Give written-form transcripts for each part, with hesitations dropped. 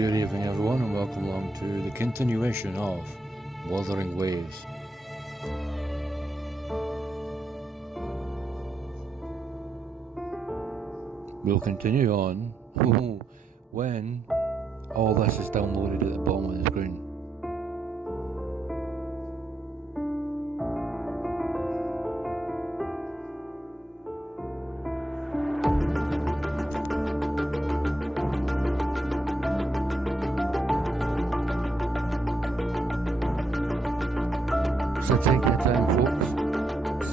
Good evening, everyone, and welcome along to the continuation of Wuthering Waves. We'll continue on when all this is downloaded at the bottom of the screen. So take your time, folks.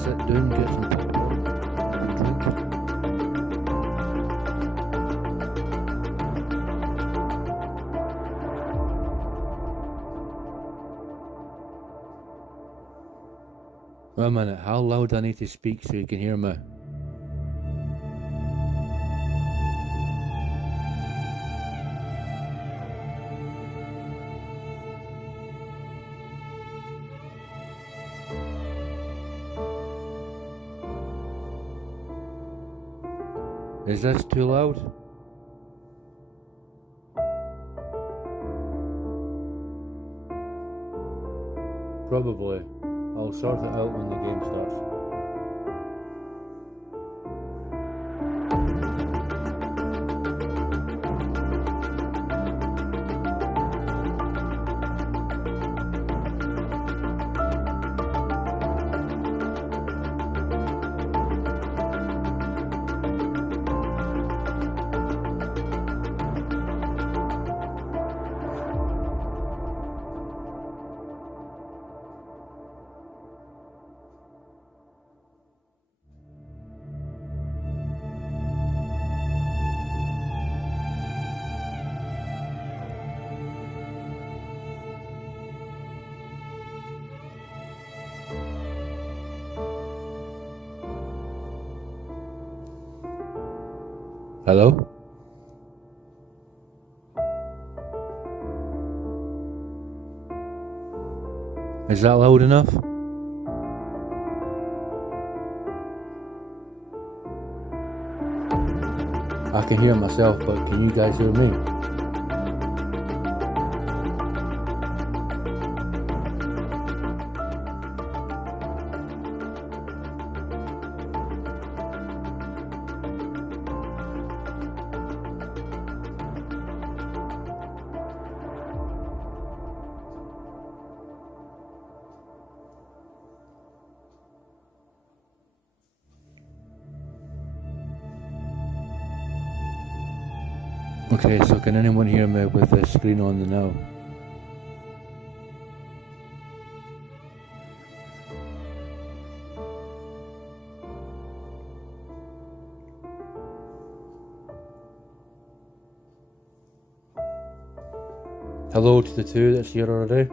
Sit down, get some popcorn, have a drink. Wait a minute, how loud do I need to speak so you can hear me? Is this too loud? Probably. I'll sort it out when the game starts. Hello? Is that loud enough? I can hear myself, but can you guys hear me? Okay, so can anyone hear me with the screen on now? Hello to the two that's here already.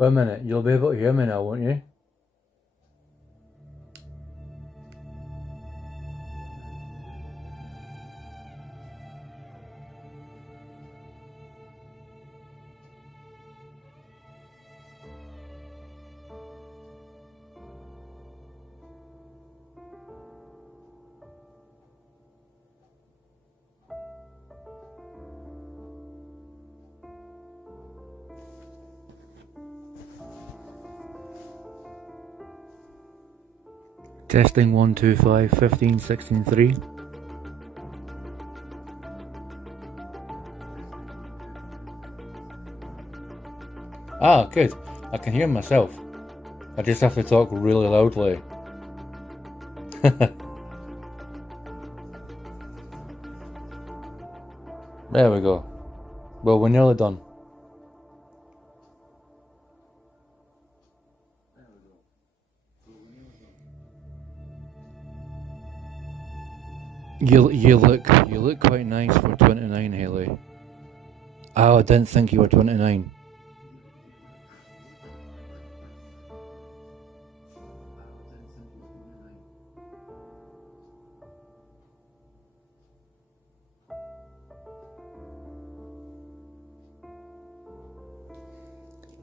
Wait a minute, you'll be able to hear me now, won't you? Testing 1, 2, 5, 15, 16, 3. Ah, good. I can hear myself. I just have to talk really loudly. There we go. Well, we're nearly done. You look quite nice for 29, Haley. Oh, I didn't think you were 29.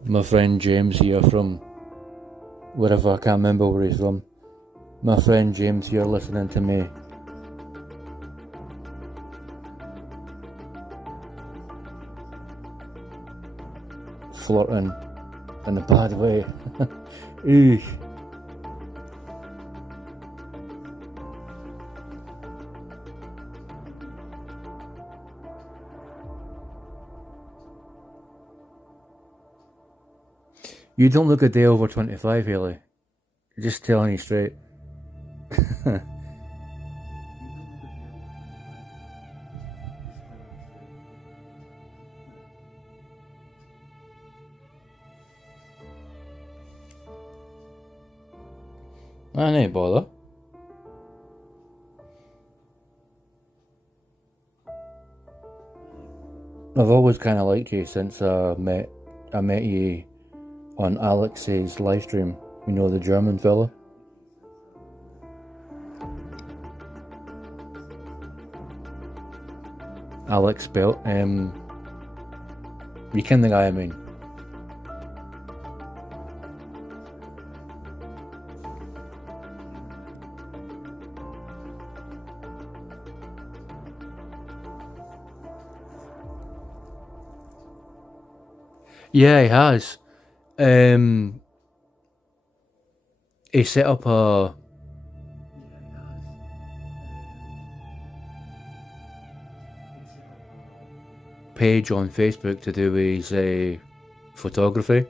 My friend James here from wherever, I can't remember where he's from. My friend James here listening to me. Flirting in a bad way. Eesh. You don't look a day over 25, Haley. Just telling you straight. I ain't bother. I've always kind of liked you since I met you on Alex's live stream. You know, the German fella. Alex Belt. You ken the guy I mean. Yeah, he has. He set up a page on Facebook to do his photography.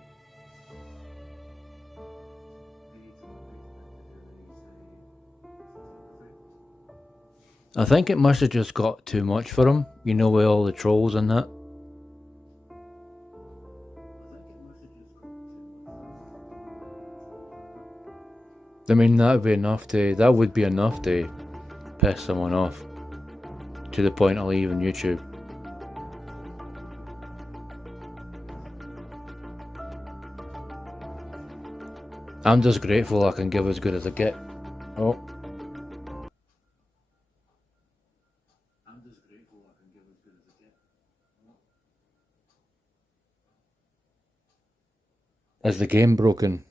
I think it must have just got too much for him, you know, with all the trolls and that. I mean, that would be enough to piss someone off to the point of leaving YouTube. I'm just grateful I can give as good as I get. Oh. I'm just grateful I can give as good as I get. Is the game broken?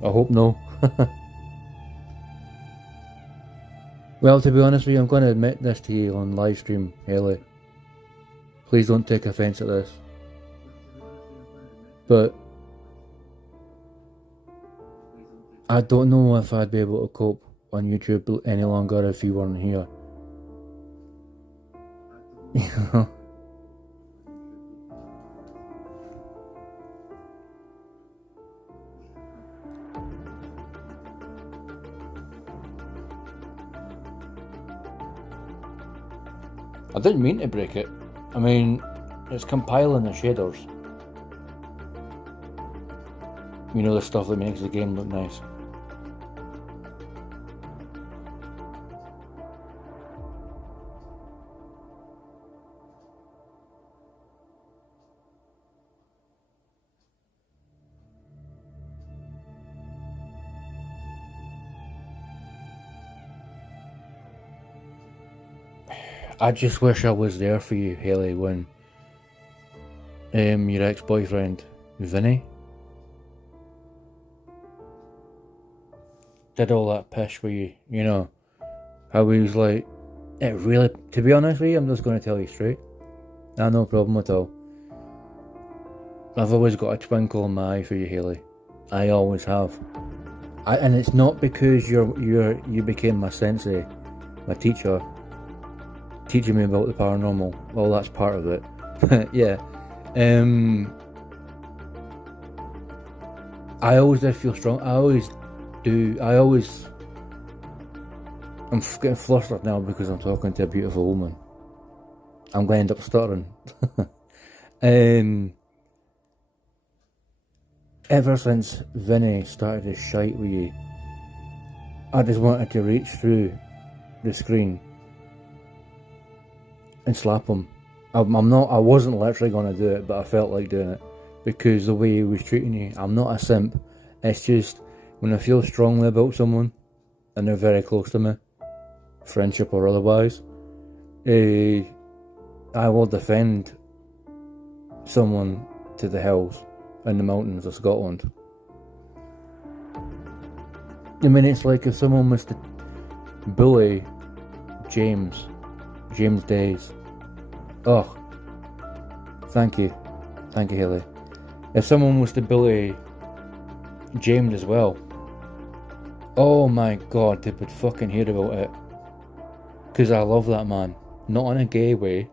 I hope no. Well, to be honest with you, I'm going to admit this to you on live stream, Haley. Please don't take offence at this. But I don't know if I'd be able to cope on YouTube any longer if you weren't here. You know? I didn't mean to break it. I mean, it's compiling the shaders. You know, the stuff that makes the game look nice. I just wish I was there for you, Haley, when your ex-boyfriend, Vinny, did all that pish for you, you know, how he was like, it really, to be honest with you, I'm just going to tell you straight, no problem at all. I've always got a twinkle in my eye for you, Haley. I always have. And it's not because you became my sensei, my teacher, teaching me about the paranormal. Well, that's part of it. Yeah. I always did feel strong. I always do. I'm getting flustered now because I'm talking to a beautiful woman. I'm going to end up stuttering. Ever since Vinny started to shite with you, I just wanted to reach through the screen and slap him. I wasn't literally going to do it, but I felt like doing it because the way he was treating you. I'm not a simp. It's just when I feel strongly about someone and they're very close to me, friendship or otherwise, I will defend someone to the hills in the mountains of Scotland. I mean, it's like if someone was to bully James Days. Oh, thank you, Haley. If someone was to bully James as well, oh my god, they would fucking hear about it. Because I love that man. Not in a gay way,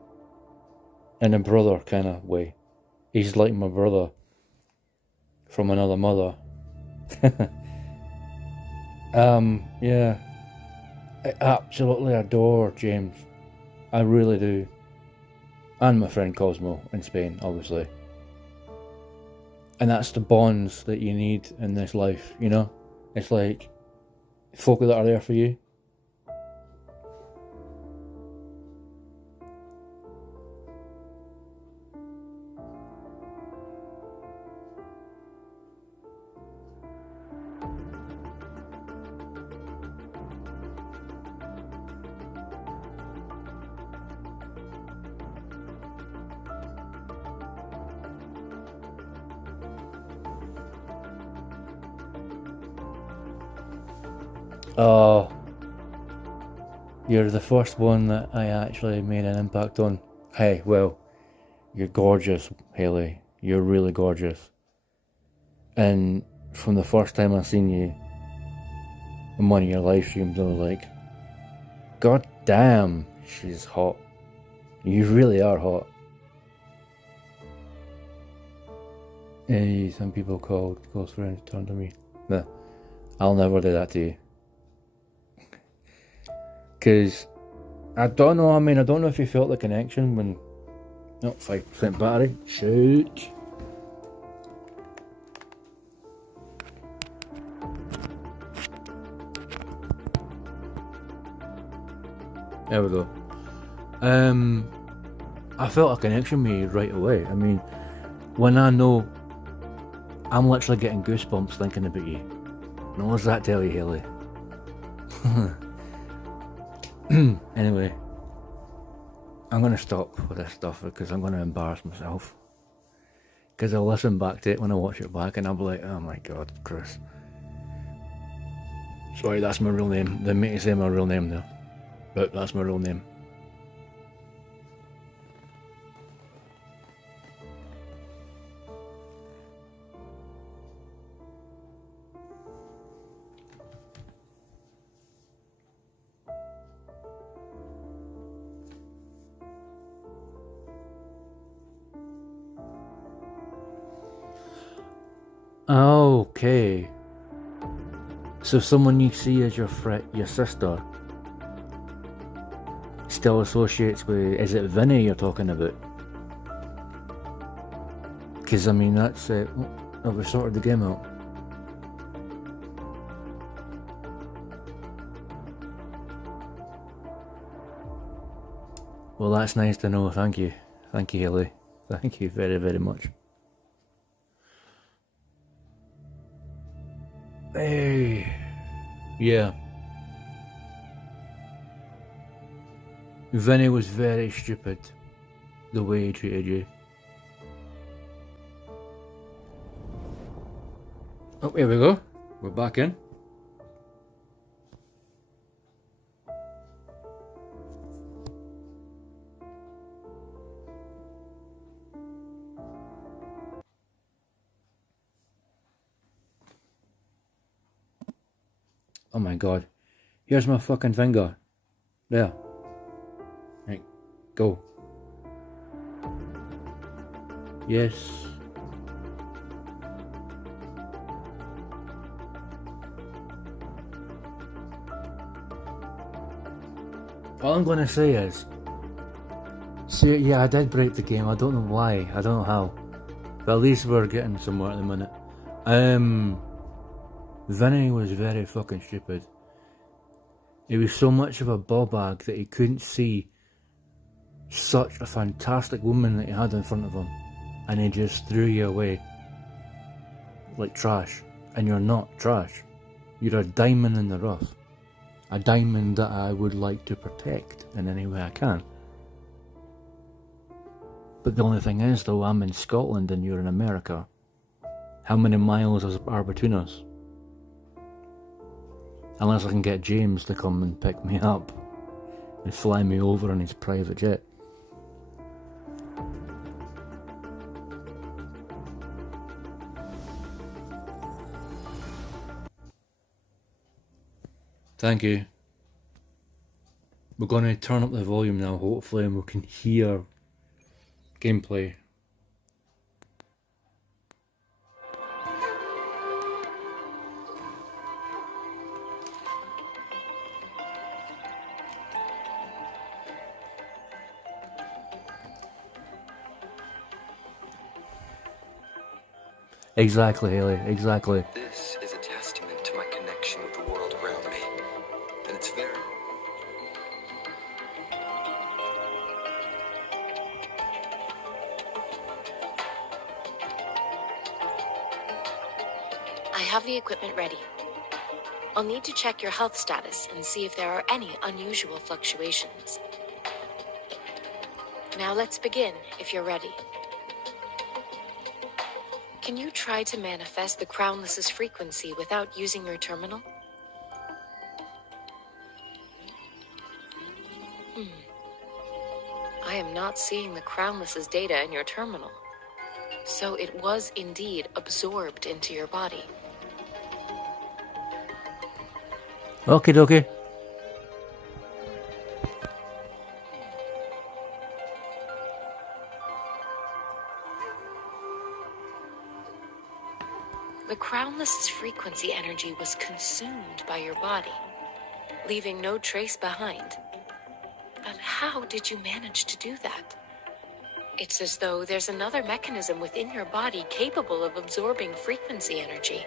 in a brother kind of way. He's like my brother from another mother. Yeah. I absolutely adore James. I really do. And my friend Cosmo in Spain, obviously. And that's the bonds that you need in this life, you know? It's like folk that are there for you. Oh, you're the first one that I actually made an impact on. Hey, well, you're gorgeous, Haley. You're really gorgeous. And from the first time I seen you in one of your live streams, I was like, God damn, she's hot. You really are hot. Hey, some people called close friends turned to me. Nah, I'll never do that to you. Because I don't know, I don't know if you felt the connection when... Oh, 5% battery. Shoot. There we go. I felt a connection with you right away. I mean, when I know... I'm literally getting goosebumps thinking about you. And what does that tell you, Haley? Anyway, I'm going to stop with this stuff because I'm going to embarrass myself. Because I'll listen back to it when I watch it back and I'll be like, oh my god, Chris. Sorry, that's my real name. They make me say my real name there. But that's my real name. Okay. So someone you see as your sister still associates with... Is it Vinny you're talking about? Because I mean that's... have we sorted the game out? Well, that's nice to know. Thank you. Thank you, Haley. Thank you very, very much. Hey. Yeah. Vinny was very stupid, the way he treated you. Oh, here we go. We're back in. Oh my god. Here's my fucking finger. There. Right. Go. Yes. All I'm gonna say is, see, yeah, I did break the game. I don't know why. I don't know how. But at least we're getting somewhere at the minute. Vinny was very fucking stupid. He was so much of a ball bag that he couldn't see such a fantastic woman that he had in front of him, and he just threw you away like trash. And you're not trash. You're a diamond in the rough. A diamond that I would like to protect in any way I can. But the only thing is, though, I'm in Scotland and you're in America. How many miles are between us? Unless I can get James to come and pick me up and fly me over in his private jet. Thank you. We're going to turn up the volume now, hopefully, and we can hear gameplay. Exactly, Haley, exactly. This is a testament to my connection with the world around me. And it's very... I have the equipment ready. I'll need to check your health status and see if there are any unusual fluctuations. Now let's begin, if you're ready. Can you try to manifest the Crownless's frequency without using your terminal? I am not seeing the Crownless's data in your terminal. So it was indeed absorbed into your body. Okie dokie. The Crownless's frequency energy was consumed by your body, leaving no trace behind. But how did you manage to do that? It's as though there's another mechanism within your body capable of absorbing frequency energy.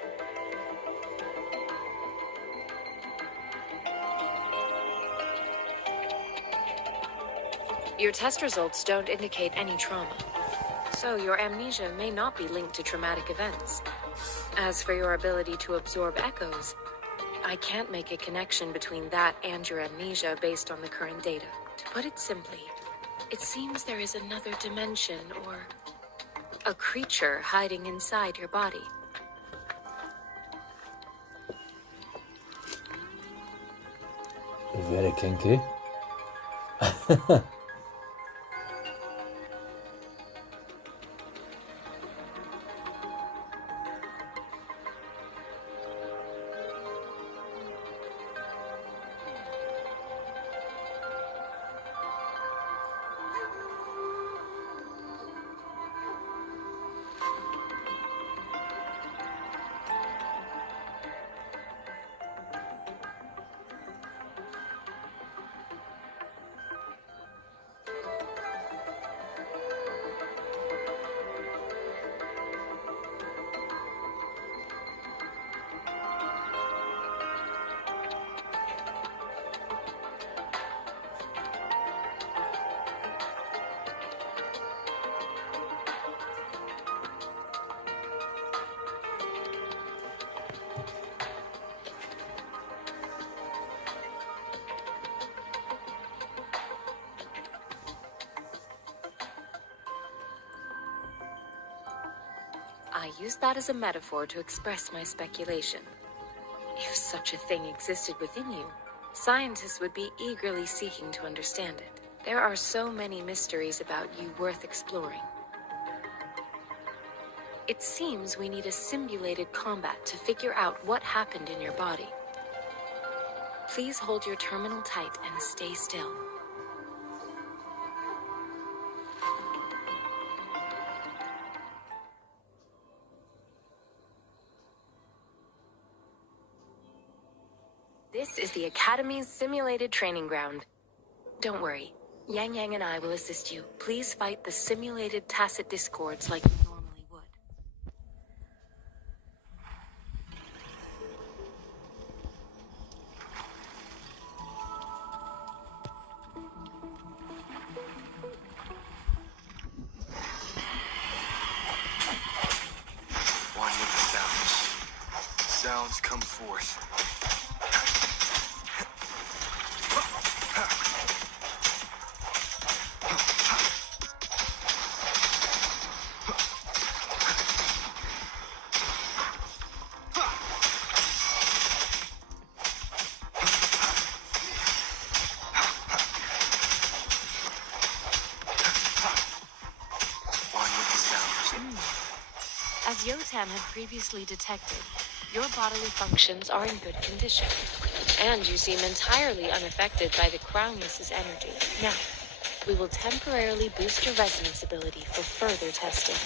Your test results don't indicate any trauma, so your amnesia may not be linked to traumatic events. As for your ability to absorb echoes, I can't make a connection between that and your amnesia based on the current data. To put it simply, it seems there is another dimension or a creature hiding inside your body. Very kinky. I use that as a metaphor to express my speculation. If such a thing existed within you, scientists would be eagerly seeking to understand it. There are so many mysteries about you worth exploring. It seems we need a simulated combat to figure out what happened in your body. Please hold your terminal tight and stay still. This is the Academy's simulated training ground. Don't worry, Yang Yang and I will assist you. Please fight the simulated tacit discords like you normally would. One with the sounds. Sounds come forth. As Yotam had previously detected, your bodily functions are in good condition, and you seem entirely unaffected by the Crownless's energy. Now, we will temporarily boost your resonance ability for further testing.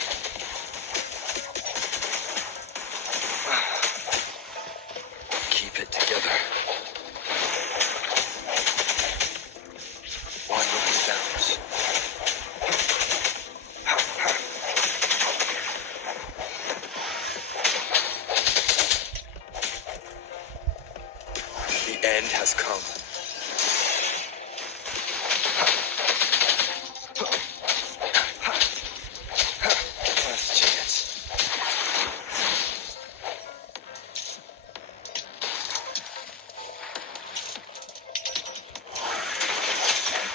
Keep it together. One with the sounds. The end has come. Last chance.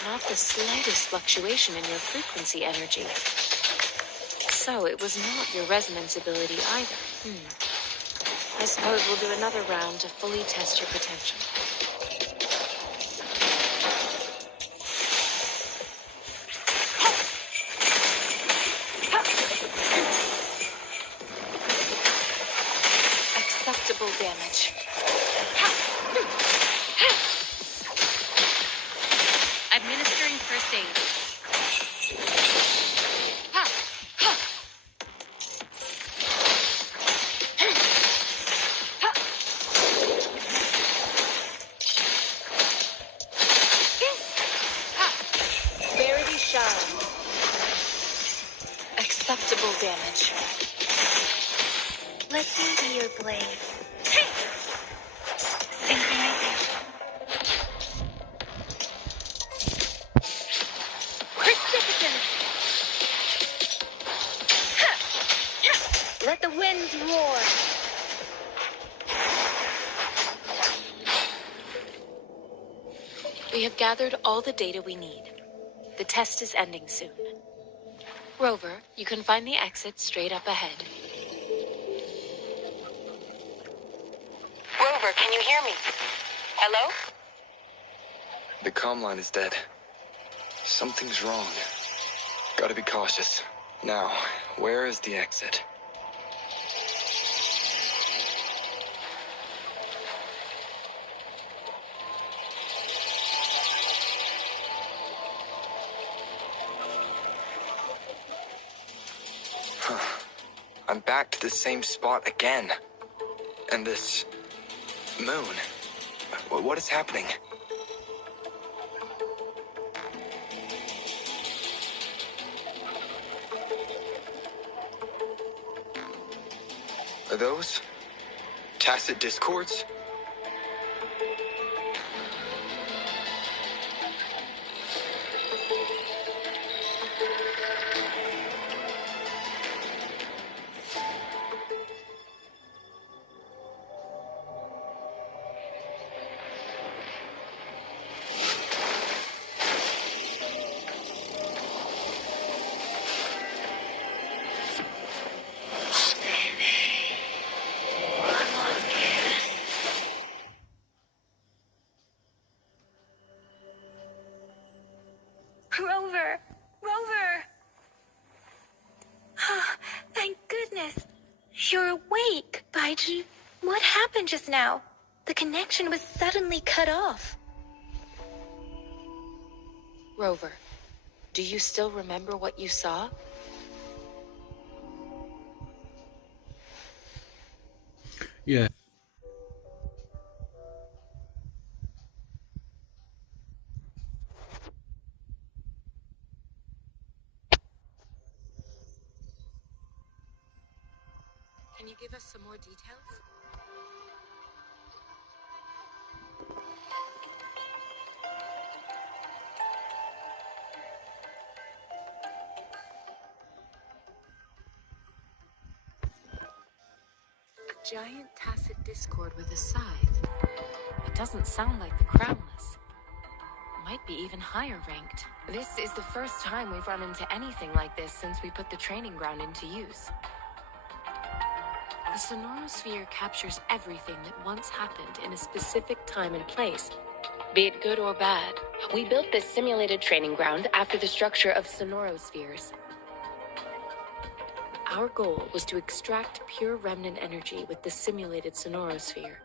Not the slightest fluctuation in your frequency energy. So it was not your resonance ability either. I suppose we'll do another round to fully test your potential. Acceptable damage. Administering first aid. Verity shine. Acceptable damage. Let me be your blade. Synchronization. Precipitous. Let the winds roar. We have gathered all the data we need. The test is ending soon. Rover, you can find the exit straight up ahead. Rover, can you hear me? Hello? The comm line is dead. Something's wrong. Gotta be cautious. Now, where is the exit? I'm back to the same spot again. And this moon. What is happening? Are those tacit discords? Kaiji, what happened just now? The connection was suddenly cut off. Rover, do you still remember what you saw? Yeah. Can you give us some more details? A giant tacit discord with a scythe. It doesn't sound like the Crownless. Might be even higher ranked. This is the first time we've run into anything like this since we put the training ground into use. The Sonorosphere captures everything that once happened in a specific time and place, be it good or bad. We built this simulated training ground after the structure of Sonorospheres. Our goal was to extract pure remnant energy with the simulated Sonorosphere.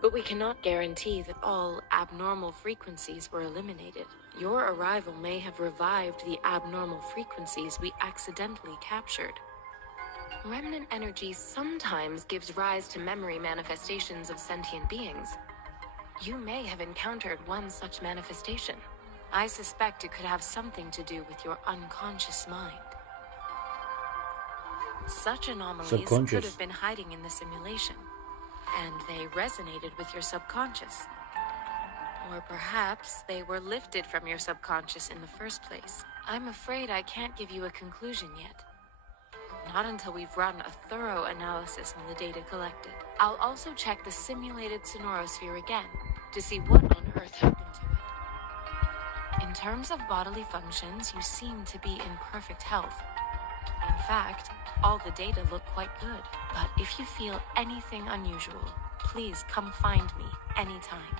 But we cannot guarantee that all abnormal frequencies were eliminated. Your arrival may have revived the abnormal frequencies we accidentally captured. Remnant energy sometimes gives rise to memory manifestations of sentient beings. You may have encountered one such manifestation. I suspect it could have something to do with your unconscious mind. Such anomalies could have been hiding in the simulation, and they resonated with your subconscious. Or perhaps they were lifted from your subconscious in the first place. I'm afraid I can't give you a conclusion yet. Not until we've run a thorough analysis on the data collected. I'll also check the simulated Sonorosphere again to see what on earth happened to it. In terms of bodily functions, you seem to be in perfect health. In fact, all the data look quite good. But if you feel anything unusual, please come find me anytime.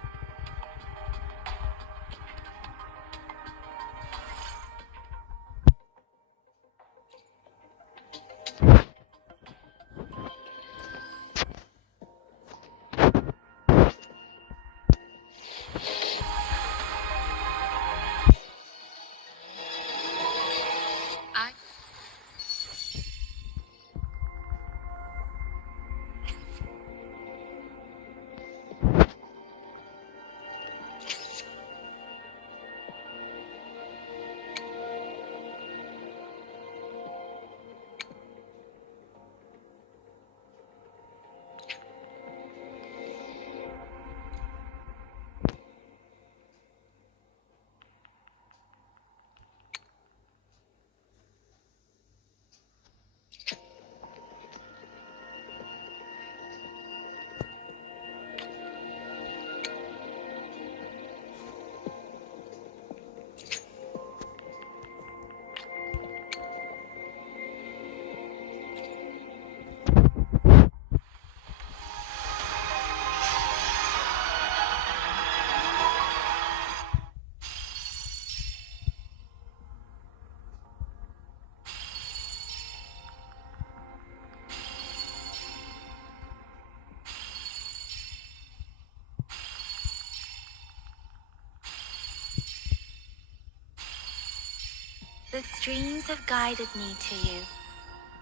The streams have guided me to you.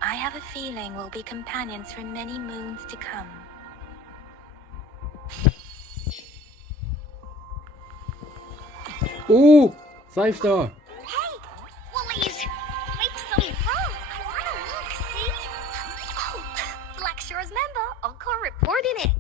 I have a feeling we'll be companions for many moons to come. Ooh! 5-star! Hey! Woolies! Make some wrong! I wanna look, see? Oh! Black Shore's member! Encore reporting it!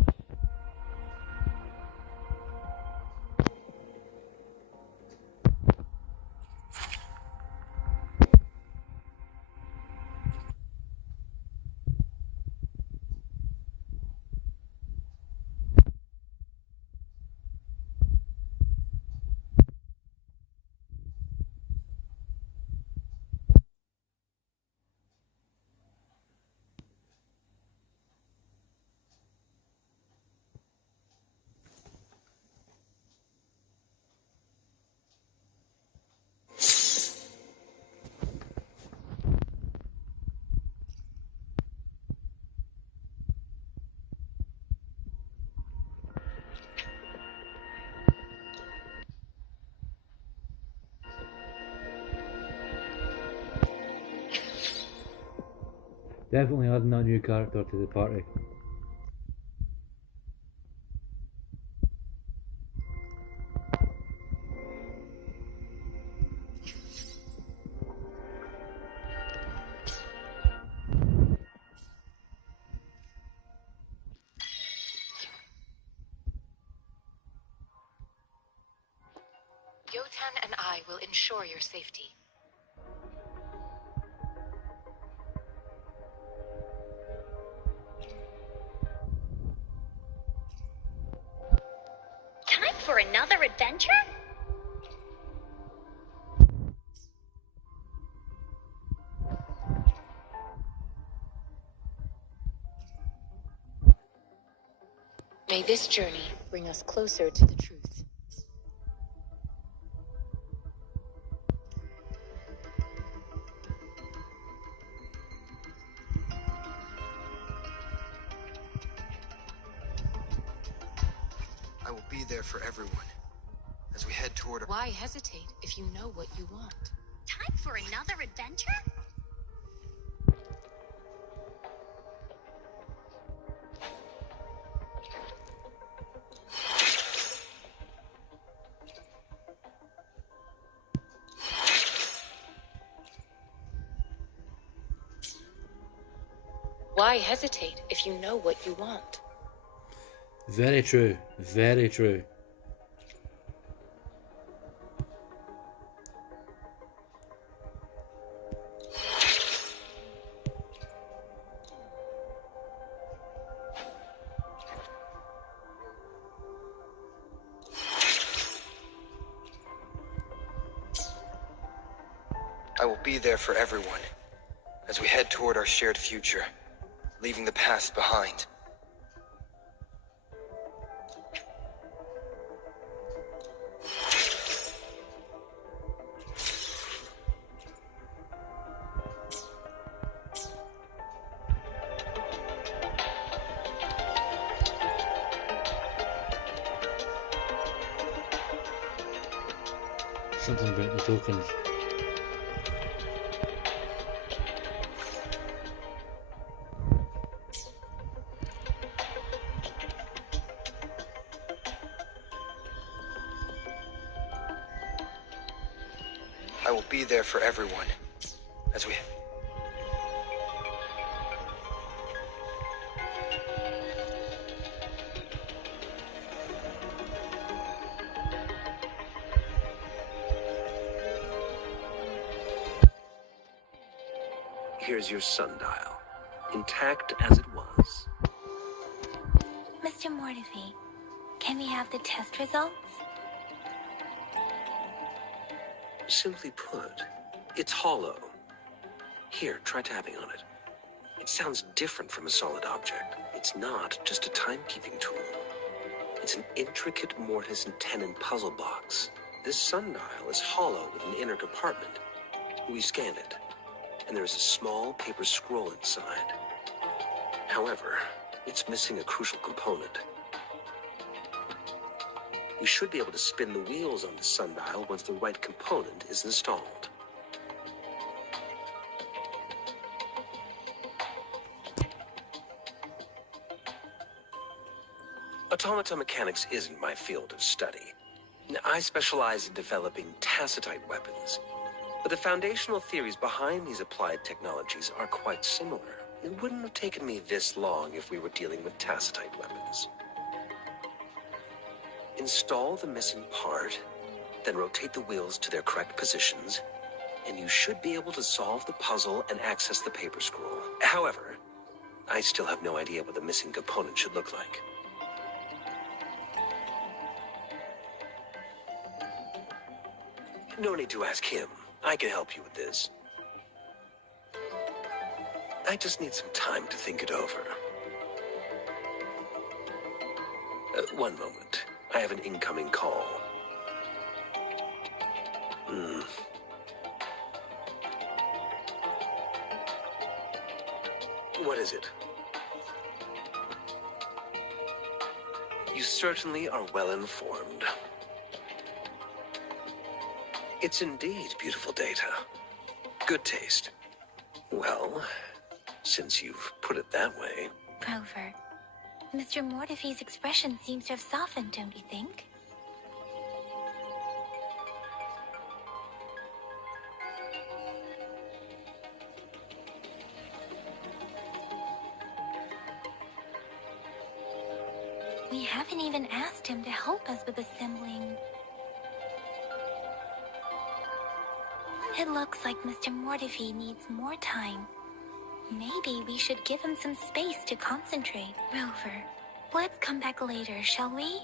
Definitely adding that new character to the party. Yotan and I will ensure your safety. Time for another adventure? May this journey bring us closer to the truth. I will be there for everyone as we head toward. Why hesitate if you know what you want? Time for another adventure? Why hesitate if you know what you want? Very true. Very true. I will be there for everyone as we head toward our shared future, leaving the past behind. Something about the tokens. I will be there for everyone as we. Here's your sundial, intact as it was. Mr. Mortefi, can we have the test results? Simply put, it's hollow. Here, try tapping on it. It sounds different from a solid object. It's not just a timekeeping tool. It's an intricate mortise and tenon puzzle box. This sundial is hollow with an inner compartment. We scanned it, and there is a small paper scroll inside. However, it's missing a crucial component. We should be able to spin the wheels on the sundial once the right component is installed. Automata mechanics isn't my field of study. I specialize in developing tacitite weapons, but the foundational theories behind these applied technologies are quite similar. It wouldn't have taken me this long if we were dealing with tacitite weapons. Install the missing part, then rotate the wheels to their correct positions, and you should be able to solve the puzzle and access the paper scroll. However, I still have no idea what the missing component should look like. No need to ask him. I can help you with this. I just need some time to think it over. One moment. I have an incoming call. What is it? You certainly are well informed. It's indeed beautiful data. Good taste. Well, since you've put it that way. Rover, Mr. Mortefi's expression seems to have softened, don't you think? We haven't even asked him to help us with assembling. It looks like Mr. Mortefi needs more time. Maybe we should give him some space to concentrate. Rover, let's come back later, shall we?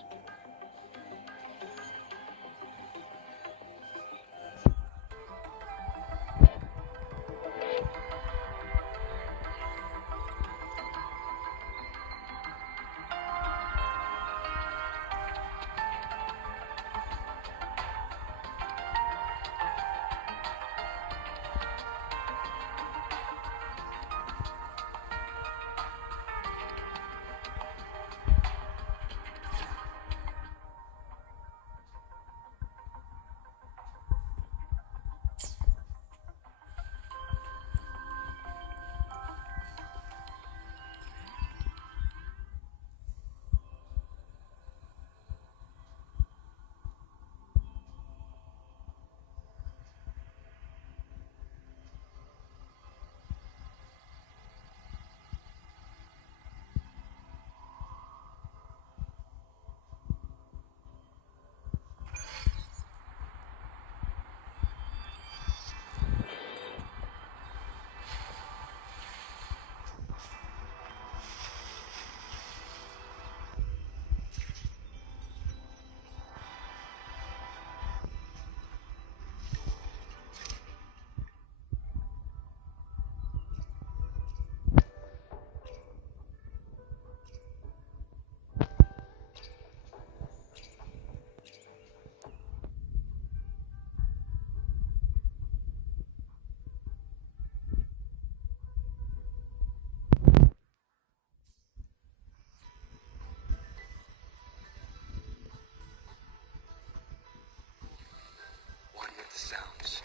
What were the sounds?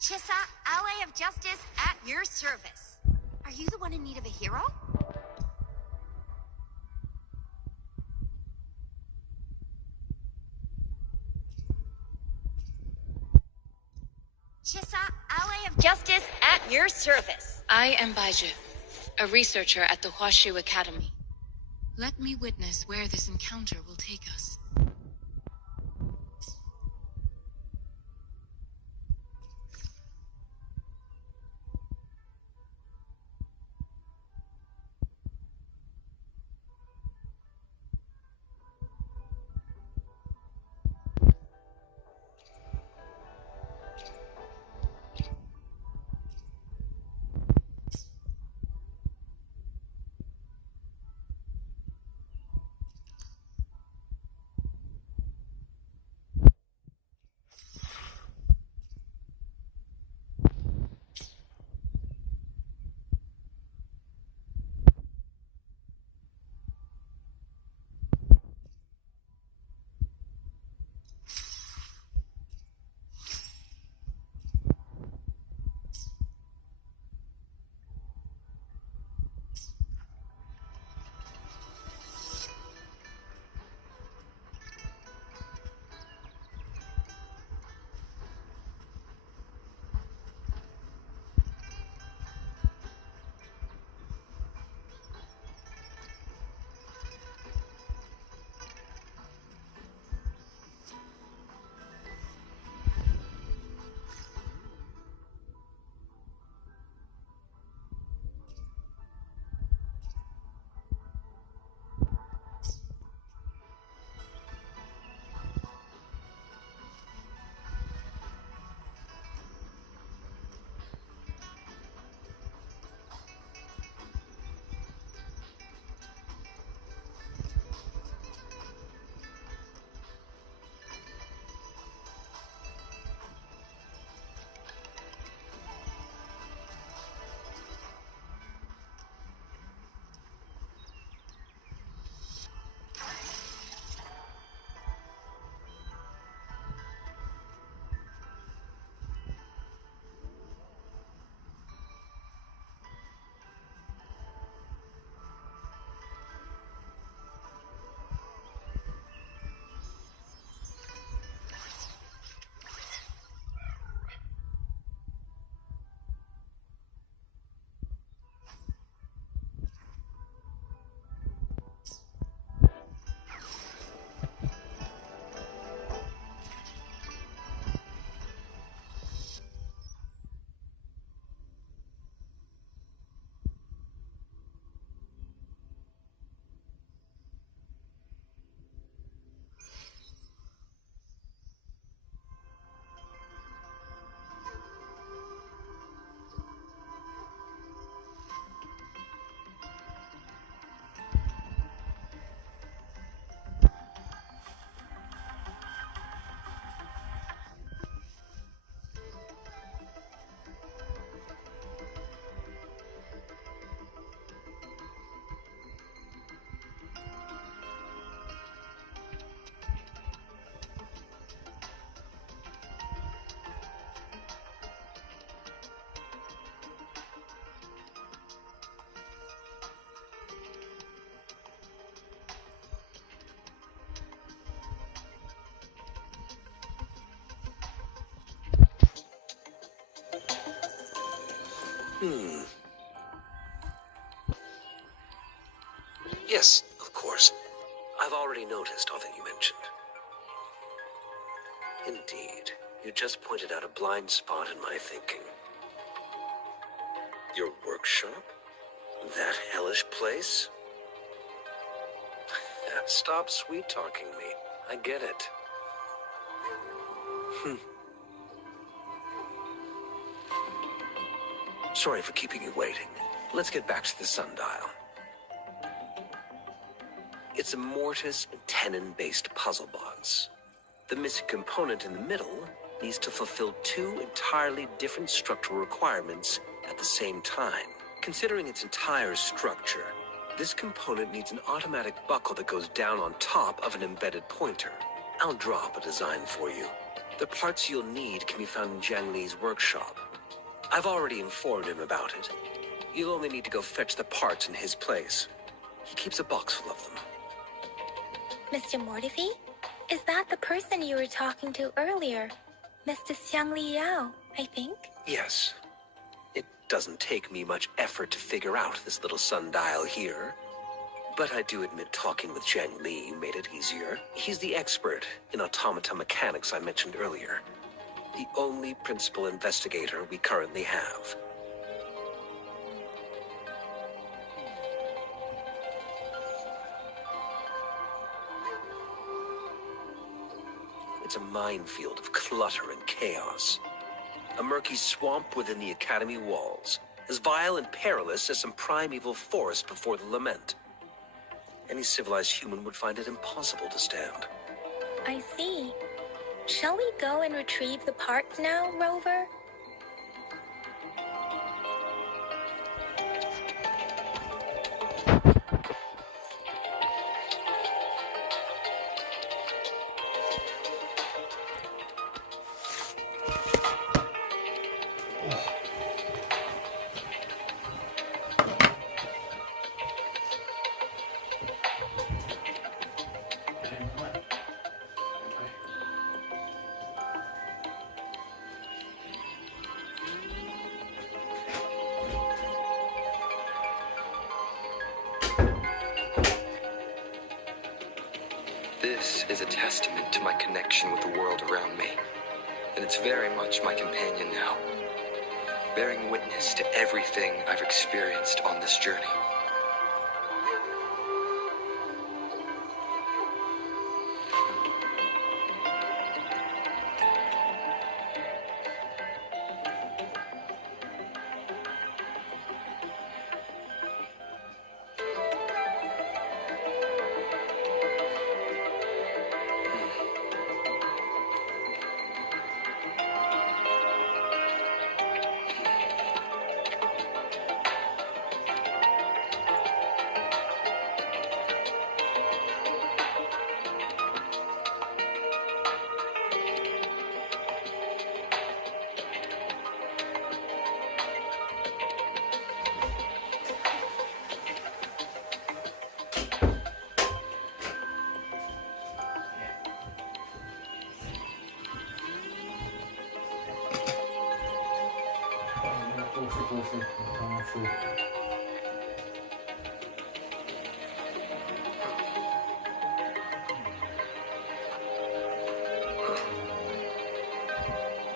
Chissa, Ally of Justice, at your service. Are you the one in need of a hero? Chissa, Ally of Justice, at your service. I am Baiju, a researcher at the Huashu Academy. Let me witness where this encounter will take us. Yes, of course. I've already noticed all that you mentioned. Indeed, you just pointed out a blind spot in my thinking. Your workshop? That hellish place? Stop sweet-talking me. I get it. Sorry for keeping you waiting. Let's get back to the sundial. It's a mortise and tenon-based puzzle box. The missing component in the middle needs to fulfill two entirely different structural requirements at the same time. Considering its entire structure, this component needs an automatic buckle that goes down on top of an embedded pointer. I'll draw up a design for you. The parts you'll need can be found in Jiang Li's workshop. I've already informed him about it. You'll only need to go fetch the parts in his place. He keeps a box full of them. Mr. Mortefi? Is that the person you were talking to earlier? Mr. Xiang Liao, I think? Yes. It doesn't take me much effort to figure out this little sundial here. But I do admit talking with Jiang Li made it easier. He's the expert in automata mechanics I mentioned earlier. The only principal investigator we currently have. It's a minefield of clutter and chaos. A murky swamp within the Academy walls, as vile and perilous as some primeval forest before the lament. Any civilized human would find it impossible to stand. I see. Shall we go and retrieve the parts now, Rover? This is a testament to my connection with the world around me, and it's very much my companion now, bearing witness to everything I've experienced on this journey.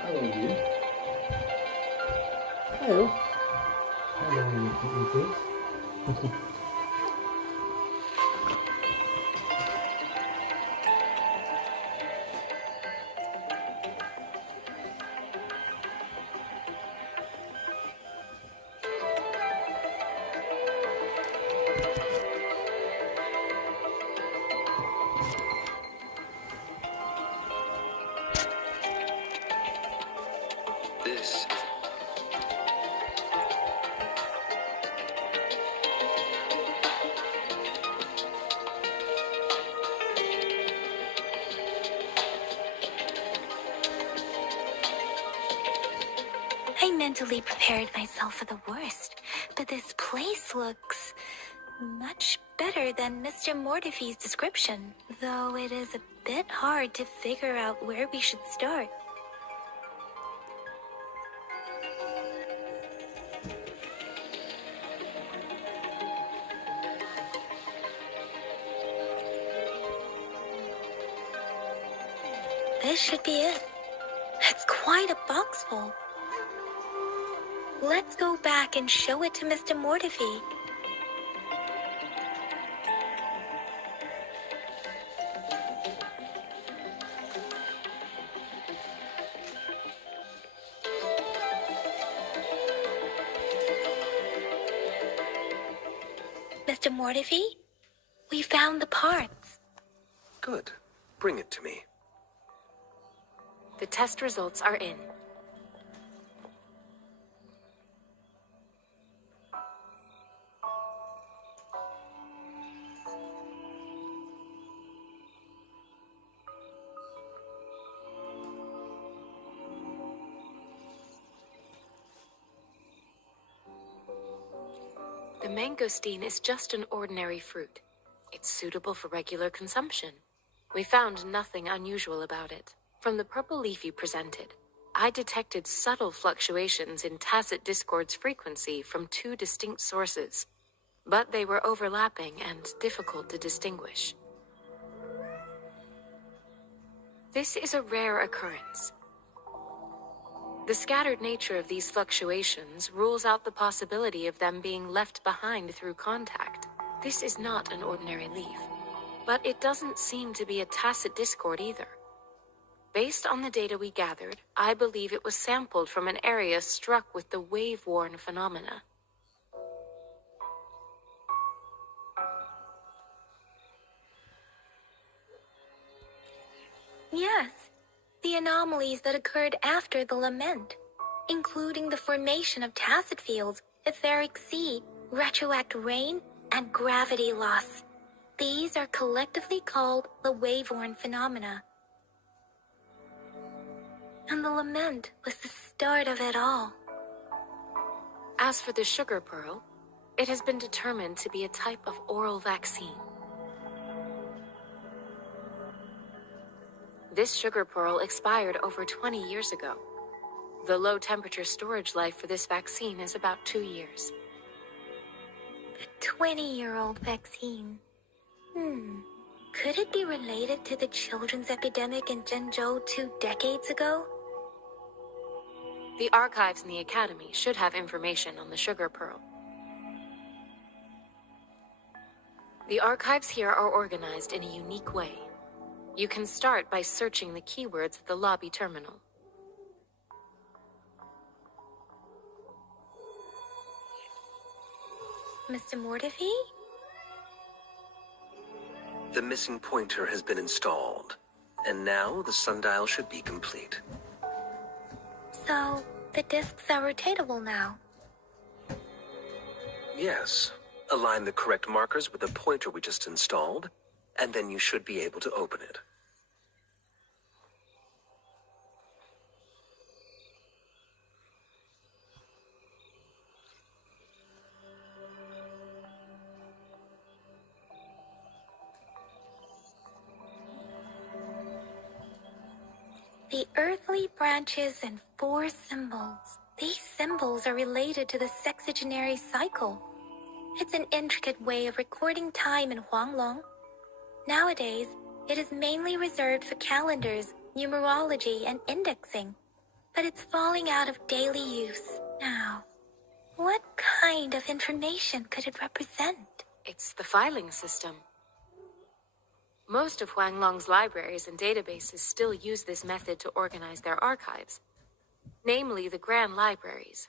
Hello, you. Hello. Hello, you kids. This I mentally prepared myself for the worst, but this place looks much better than Mr. Mortefi's description, though it is a bit hard to figure out where we should start. this should be it. It's quite a box full. Let's go back and show it to Mr. Mortefi. Mr. Mortefi, we found the parts. Good. Bring it to me. The test results are in. The mangosteen is just an ordinary fruit. It's suitable for regular consumption. We found nothing unusual about it. From the purple leaf you presented, I detected subtle fluctuations in Tacit Discord's frequency from two distinct sources, but they were overlapping and difficult to distinguish. This is a rare occurrence. The scattered nature of these fluctuations rules out the possibility of them being left behind through contact. This is not an ordinary leaf, but it doesn't seem to be a Tacit Discord either. Based on the data we gathered, I believe it was sampled from an area struck with the wave-worn phenomena. Yes, the anomalies that occurred after the lament, including the formation of tacit fields, etheric sea, retroact rain, and gravity loss. These are collectively called the wave-worn phenomena. And the lament was the start of it all. As for the sugar pearl, it has been determined to be a type of oral vaccine. This sugar pearl expired over 20 years ago. The low-temperature storage life for this vaccine is about 2 years. The 20-year-old vaccine. Could it be related to the children's epidemic in Zhengzhou 2 decades ago? The archives in the Academy should have information on the sugar pearl. The archives here are organized in a unique way. You can start by searching the keywords at the lobby terminal. Mr. Mortefi? The missing pointer has been installed, and now the sundial should be complete. So, the discs are rotatable now. Yes. Align the correct markers with the pointer we just installed, and then you should be able to open it. The earthly branches and 4 symbols. These symbols are related to the sexagenary cycle. It's an intricate way of recording time in Huanglong. Nowadays, it is mainly reserved for calendars, numerology, and indexing. But it's falling out of daily use now. What kind of information could it represent? It's the filing system. Most of Huanglong's libraries and databases still use this method to organize their archives, namely the Grand Libraries.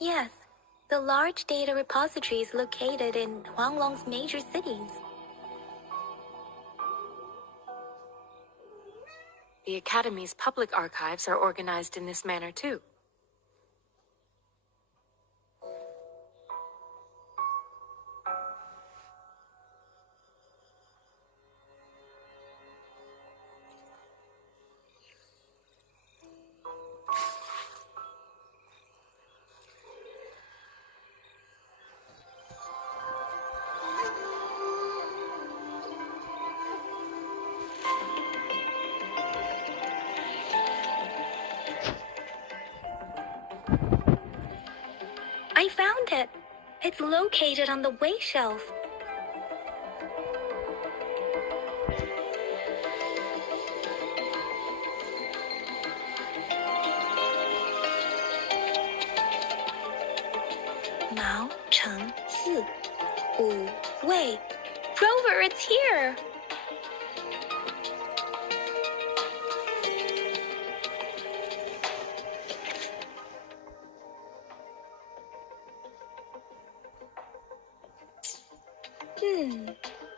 Yes, the large data repositories located in Huanglong's major cities. The Academy's public archives are organized in this manner too. found it. It's located on the way shelf. Mao Cheng Si Wu Wei. Rover, it's here!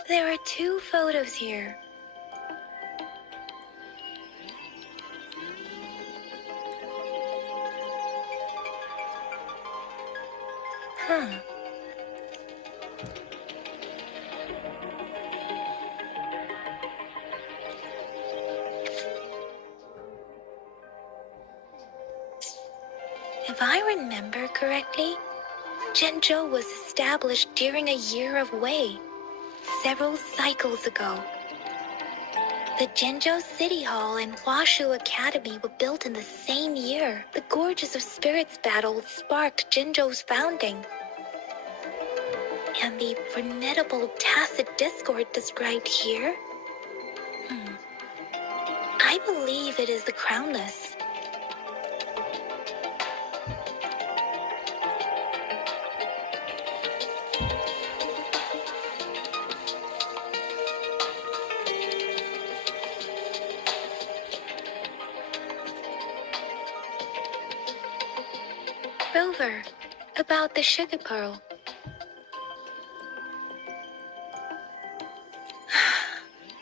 There are 2 photos here. Huh. If I remember correctly, Zhenzhou was established during a year of Wei, several cycles ago. The Zhenzhou City Hall and Huashu Academy were built in the same year. The Gorges of Spirits battle sparked Zhenzhou's founding. And the formidable tacit discord described here? I believe it is the Crownless. Rover, about the sugar pearl.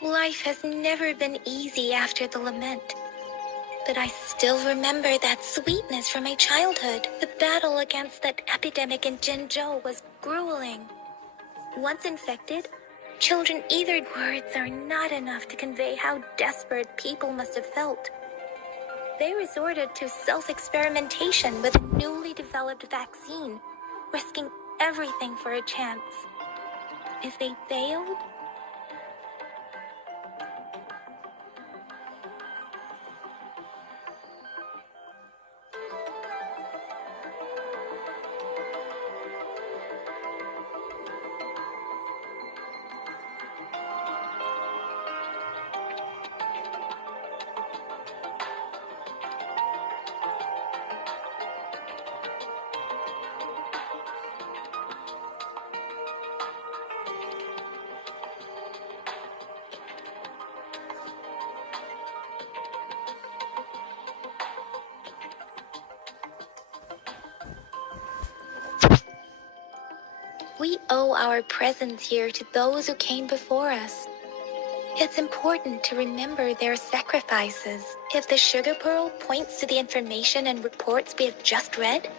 Life has never been easy after the lament. But I still remember that sweetness from my childhood. The battle against that epidemic in Zhenzhou was grueling. Once infected, children either words are not enough to convey how desperate people must have felt. They resorted to self-experimentation with a newly developed vaccine, risking everything for a chance. If they failed, we owe our presence here to those who came before us. It's important to remember their sacrifices. If the sugar pearl points to the information and reports we have just read,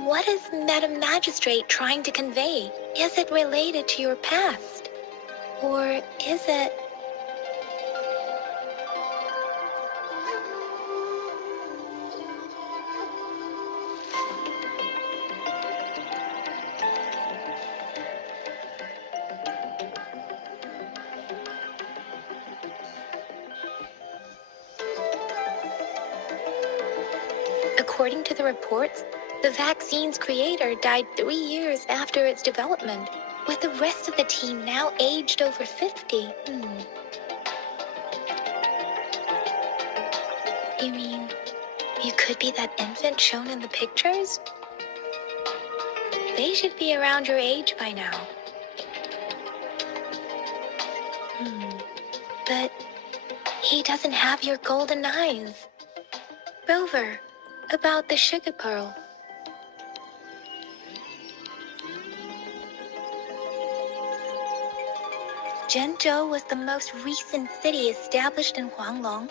what is Madam Magistrate trying to convey? Is it related to your past? Or is it... According to the reports, the vaccine's creator died 3 years after its development, with the rest of the team now aged over 50. You mean, you could be that infant shown in the pictures? They should be around your age by now. But he doesn't have your golden eyes. Rover, about the sugar pearl. Zhenzhou was the most recent city established in Huanglong.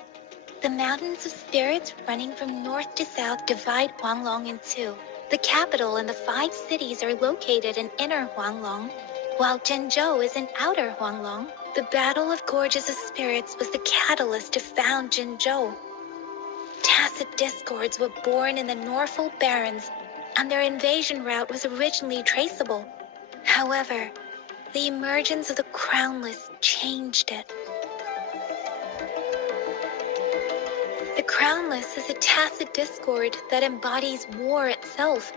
The mountains of spirits running from north to south divide Huanglong in 2. The capital and the 5 cities are located in inner Huanglong, while Zhenzhou is in outer Huanglong. The Battle of Gorges of Spirits was the catalyst to found Zhenzhou. Tacit discords were born in the Norfolk Barrens, and their invasion route was originally traceable. However, the emergence of the Crownless changed it. The Crownless is a tacit discord that embodies war itself.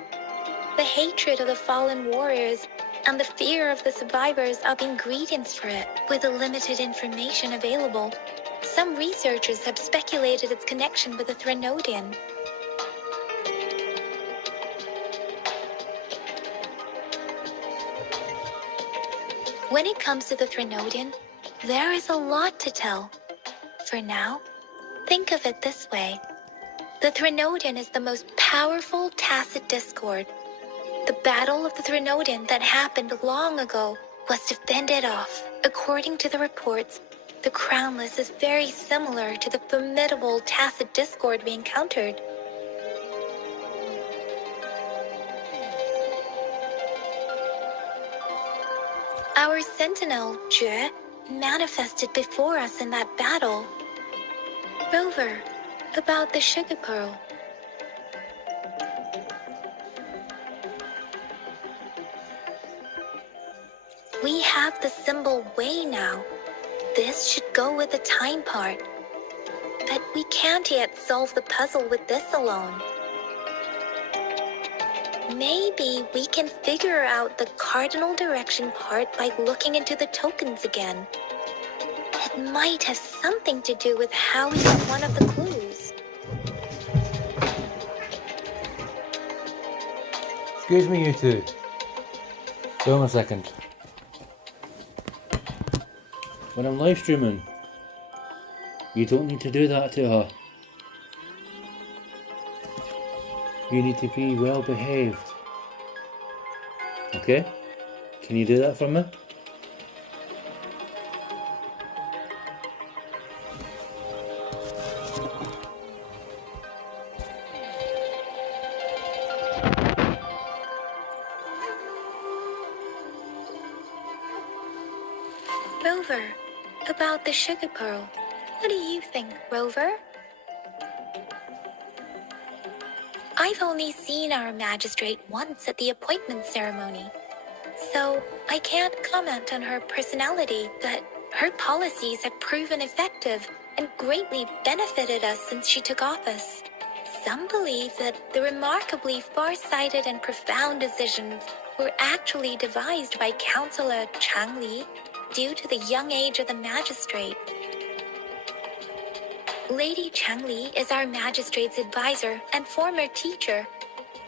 The hatred of the fallen warriors and the fear of the survivors are the ingredients for it. With the limited information available, some researchers have speculated its connection with the Threnodian. When it comes to the Threnodian, there is a lot to tell. For now, think of it this way. The Threnodian is the most powerful tacit discord. The Battle of the Threnodian that happened long ago was to fend it off. According to the reports, the Crownless is very similar to the formidable tacit discord we encountered. Our sentinel, Jue, manifested before us in that battle. Rover, about the sugar pearl. We have the symbol way now. This should go with the time part. But we can't yet solve the puzzle with this alone. Maybe we can figure out the cardinal direction part by looking into the tokens again. It might have something to do with how we got one of the clues. Excuse me, you two. Hold on a second. When I'm live streaming, you don't need to do that to her. You need to be well behaved. Okay? Can you do that for me? Rover, about the sugar pearl. What do you think, Rover? I've only seen our magistrate once at the appointment ceremony, so I can't comment on her personality, but her policies have proven effective and greatly benefited us since she took office. Some believe that the remarkably far-sighted and profound decisions were actually devised by Councillor Chang Li due to the young age of the magistrate. Lady Chang Li is our magistrate's advisor and former teacher.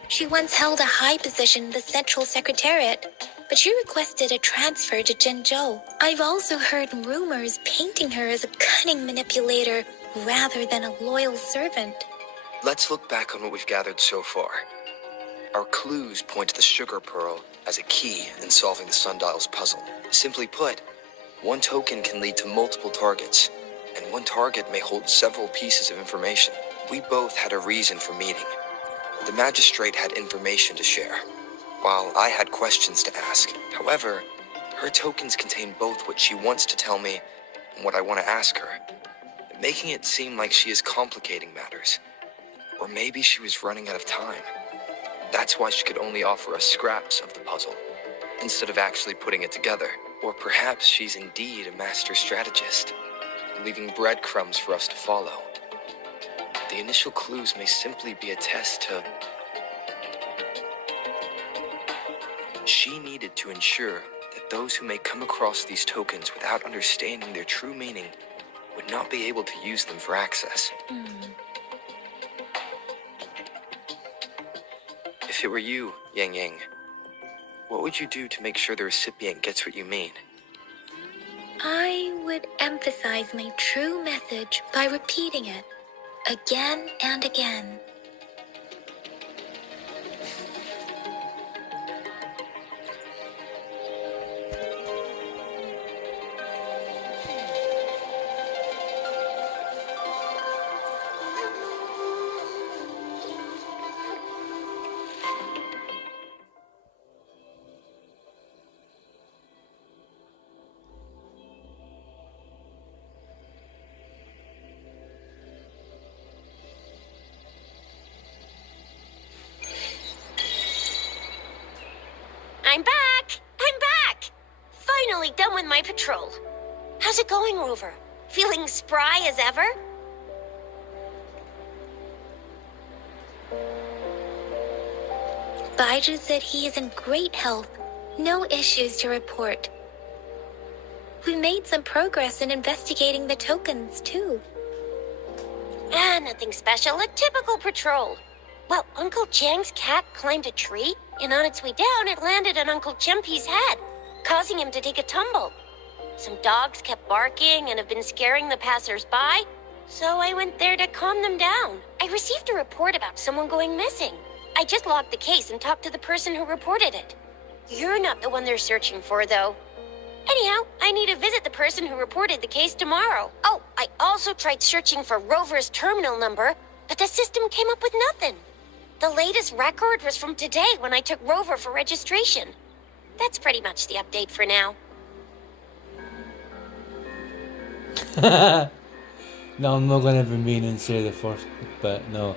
She once held a high position in the Central Secretariat, but she requested a transfer to Zhengzhou. I've also heard rumors painting her as a cunning manipulator rather than a loyal servant. Let's look back on what we've gathered so far. Our clues point to the sugar pearl as a key in solving the Sundial's puzzle. Simply put, one token can lead to multiple targets, and one target may hold several pieces of information. We both had a reason for meeting. The magistrate had information to share, while I had questions to ask. However, her tokens contain both what she wants to tell me and what I want to ask her, making it seem like she is complicating matters. Or maybe she was running out of time. That's why she could only offer us scraps of the puzzle, instead of actually putting it together. Or perhaps she's indeed a master strategist, leaving breadcrumbs for us to follow. The initial clues may simply be a test to... She needed to ensure that those who may come across these tokens without understanding their true meaning would not be able to use them for access. If it were you, Yang Yang, what would you do to make sure the recipient gets what you mean? I would emphasize my true message by repeating it again and again. I'm back! I'm back! Finally done with my patrol. How's it going, Rover? Feeling spry as ever? Baiju said he is in great health. No issues to report. We made some progress in investigating the tokens, too. Nothing special. A typical patrol. Well, Uncle Chang's cat climbed a tree, and on its way down, it landed on Uncle Chempi's head, causing him to take a tumble. Some dogs kept barking and have been scaring the passers-by, so I went there to calm them down. I received a report about someone going missing. I just logged the case and talked to the person who reported it. You're not the one they're searching for, though. Anyhow, I need to visit the person who reported the case tomorrow. Oh, I also tried searching for Rover's terminal number, but the system came up with nothing. The latest record was from today when I took Rover for registration. That's pretty much the update for now. No, I'm not gonna be mean and say the first bit, no.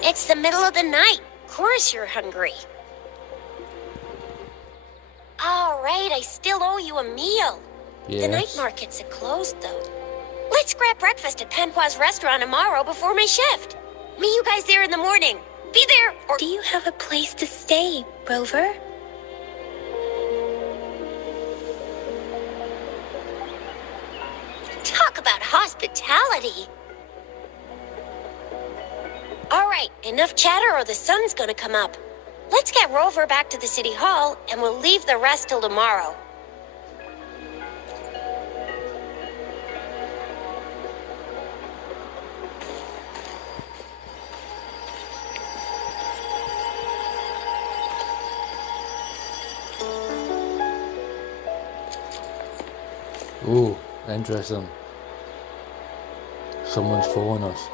It's the middle of the night. Of course you're hungry. All right, I still owe you a meal. Yes. The night markets are closed, though. Let's grab breakfast at Panqua's restaurant tomorrow before my shift. Meet you guys there in the morning. Be there or... Do you have a place to stay, Rover? Talk about hospitality. All right, enough chatter or the sun's gonna come up. Let's get Rover back to the city hall, and we'll leave the rest till tomorrow. Ooh, interesting. Someone's following us.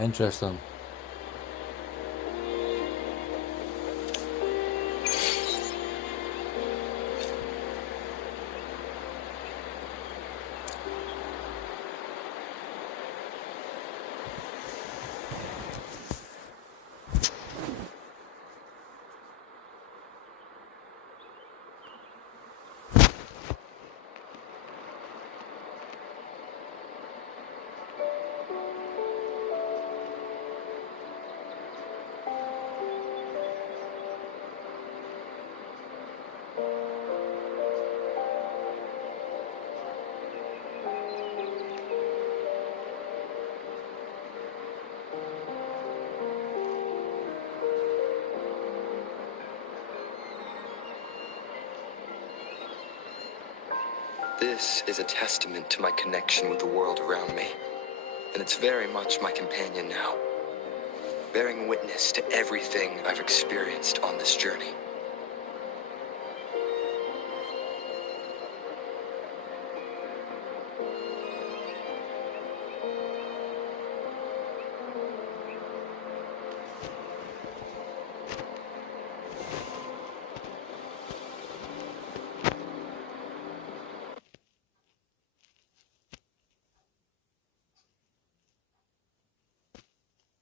Interesting. This is a testament to my connection with the world around me, and it's very much my companion now, bearing witness to everything I've experienced on this journey.